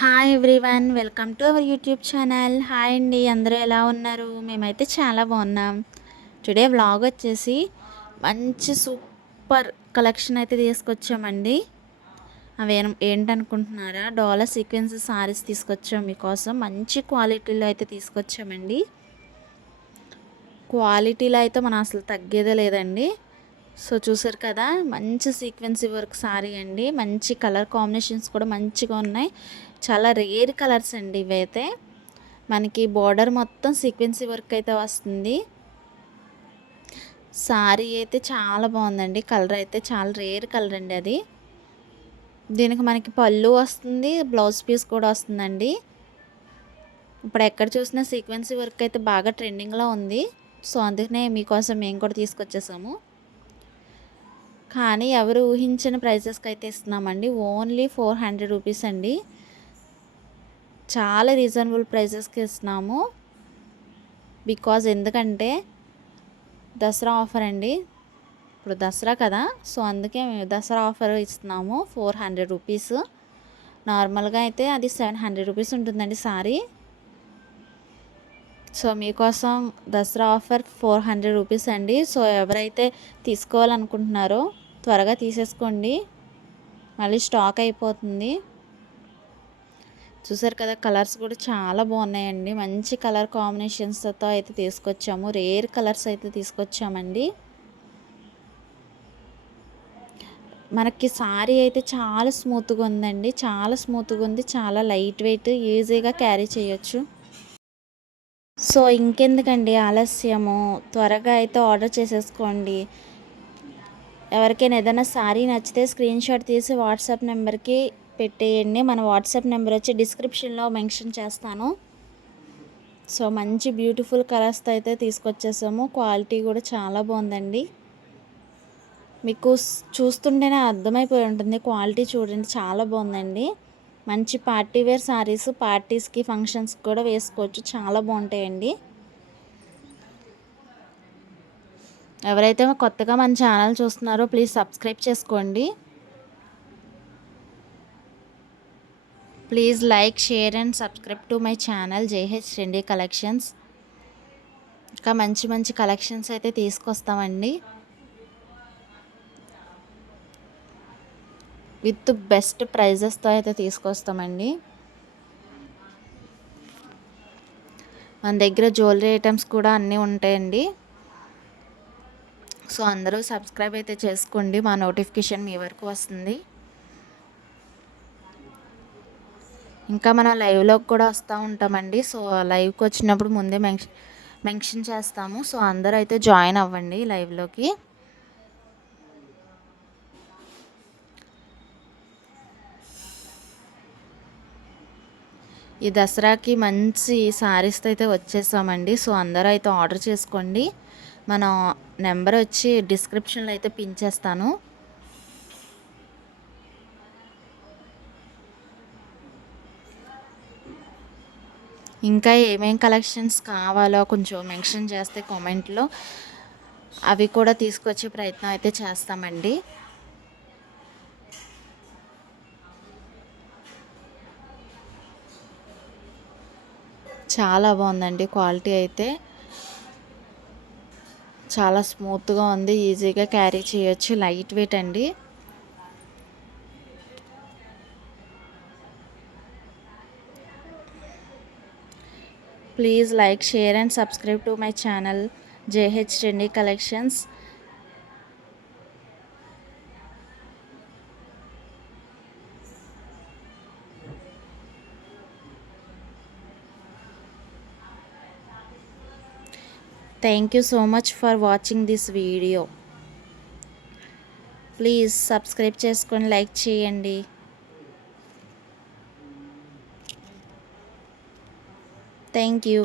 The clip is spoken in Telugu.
Hi everyone, welcome to our YouTube channel. Hi అండి, అందరూ ఎలా ఉన్నారు? మేమైతే చాలా బాగున్నాం. టుడే వ్లాగ్ వచ్చేసి మంచి సూపర్ కలెక్షన్ అయితే తీసుకొచ్చామండి. అవి ఏంటనుకుంటున్నారా? డాలర్ సీక్వెన్స్ సారీస్ తీసుకొచ్చాం మీకోసం. మంచి క్వాలిటీలో అయితే తీసుకొచ్చామండి. క్వాలిటీలో అయితే మనం అసలు తగ్గేదే లేదండి. సో చూసారు కదా, మంచి సీక్వెన్సీ వర్క్ సారీ అండి. మంచి కలర్ కాంబినేషన్స్ కూడా మంచిగా ఉన్నాయి. చాలా రేర్ కలర్స్ అండి ఇవైతే. మనకి బోర్డర్ మొత్తం సీక్వెన్సీ వర్క్ అయితే వస్తుంది. సారీ అయితే చాలా బాగుందండి. కలర్ అయితే చాలా రేర్ కలర్ అండి అది. దీనికి మనకి పళ్ళు వస్తుంది, బ్లౌజ్ పీస్ కూడా వస్తుందండి. ఇప్పుడు ఎక్కడ చూసినా సీక్వెన్సీ వర్క్ అయితే బాగా ట్రెండింగ్లో ఉంది. సో అందుకనే మీకోసం మేము కూడా తీసుకొచ్చేసాము. కానీ ఎవరు ఊహించిన ప్రైజెస్కి అయితే ఇస్తున్నామండి. ఓన్లీ 400 రూపీస్ అండి. చాలా రీజనబుల్ ప్రైజెస్కి ఇస్తున్నాము. బికాజ్ ఎందుకంటే దసరా ఆఫర్ అండి. ఇప్పుడు దసరా కదా, సో అందుకే మేము దసరా ఆఫర్ ఇస్తున్నాము. 400 రూపీస్. నార్మల్గా అయితే అది 700 రూపీస్ ఉంటుందండి సారీ. సో మీకోసం దసరా ఆఫర్ 400 రూపీస్ అండి. సో ఎవరైతే తీసుకోవాలనుకుంటున్నారో త్వరగా తీసేసుకోండి, మళ్ళీ స్టాక్ అయిపోతుంది. చూసారు కదా, కలర్స్ కూడా చాలా బాగున్నాయండి. మంచి కలర్ కాంబినేషన్స్తో అయితే తీసుకొచ్చాము. రేర్ కలర్స్ అయితే తీసుకొచ్చామండి. మనకి సారీ అయితే చాలా స్మూత్గా ఉందండి. చాలా స్మూత్గా ఉంది. చాలా లైట్ వెయిట్, ఈజీగా క్యారీ చేయొచ్చు. సో ఇంకెందుకండి ఆలస్యము, త్వరగా అయితే ఆర్డర్ చేసేసుకోండి. ఎవరికైనా ఏదైనా సారీ నచ్చితే స్క్రీన్ షాట్ తీసి వాట్సాప్ నెంబర్కి పెట్టేయండి. మన వాట్సాప్ నెంబర్ వచ్చి డిస్క్రిప్షన్లో మెన్షన్ చేస్తాను. సో మంచి బ్యూటిఫుల్ కలర్స్తో అయితే తీసుకొచ్చేసాము. క్వాలిటీ కూడా చాలా బాగుందండి. మీకు చూస్తుంటేనే అర్థమైపోయి ఉంటుంది. క్వాలిటీ చూడండి, చాలా బాగుందండి. మంచి పార్టీ వేర్ సారీస్, పార్టీస్కి ఫంక్షన్స్కి కూడా వేసుకోవచ్చు. చాలా బాగుంటాయండి. ఎవరైతే కొత్తగా మన ఛానల్ చూస్తున్నారో ప్లీజ్ సబ్స్క్రైబ్ చేసుకోండి. Please like, share and subscribe to my channel JH trendy collections. ఇంకా మంచి మంచి కలెక్షన్స్ అయితే తీసుకొస్తామండి. విత్ బెస్ట్ ప్రైజెస్తో అయితే తీసుకొస్తామండి. మన దగ్గర జ్యువెలరీ ఐటమ్స్ కూడా అన్నీ ఉంటాయండి. సో అందరూ సబ్స్క్రైబ్ అయితే చేసుకోండి, మా నోటిఫికేషన్ మీ వరకు వస్తుంది. ఇంకా మనం లైవ్లోకి కూడా వస్తూ ఉంటామండి. సో లైవ్కి వచ్చినప్పుడు ముందే మెన్షన్ చేస్తాము. సో అందరూ అయితే జాయిన్ అవ్వండి లైవ్లోకి. ఈ దసరాకి మంచి శారీస్తో అయితే వచ్చేసామండి. సో అందరూ అయితే ఆర్డర్ చేసుకోండి. మన నెంబర్ వచ్చి డిస్క్రిప్షన్లో అయితే పిన్ చేస్తాను. ఇంకా ఏమేం కలెక్షన్స్ కావాలో కొంచెం మెన్షన్ చేస్తే కామెంట్లో అవి కూడా తీసుకొచ్చే ప్రయత్నం అయితే చేస్తామండి. చాలా బాగుందండి. క్వాలిటీ అయితే చాలా స్మూత్గా ఉంది. ఈజీగా క్యారీ చేయొచ్చు. లైట్ వెయిట్ అండి. Please like, share and subscribe to my channel JH trendy collections. Thank you so much for watching this video. Please subscribe చేసుకొని లైక్ చేయండి. Thank you.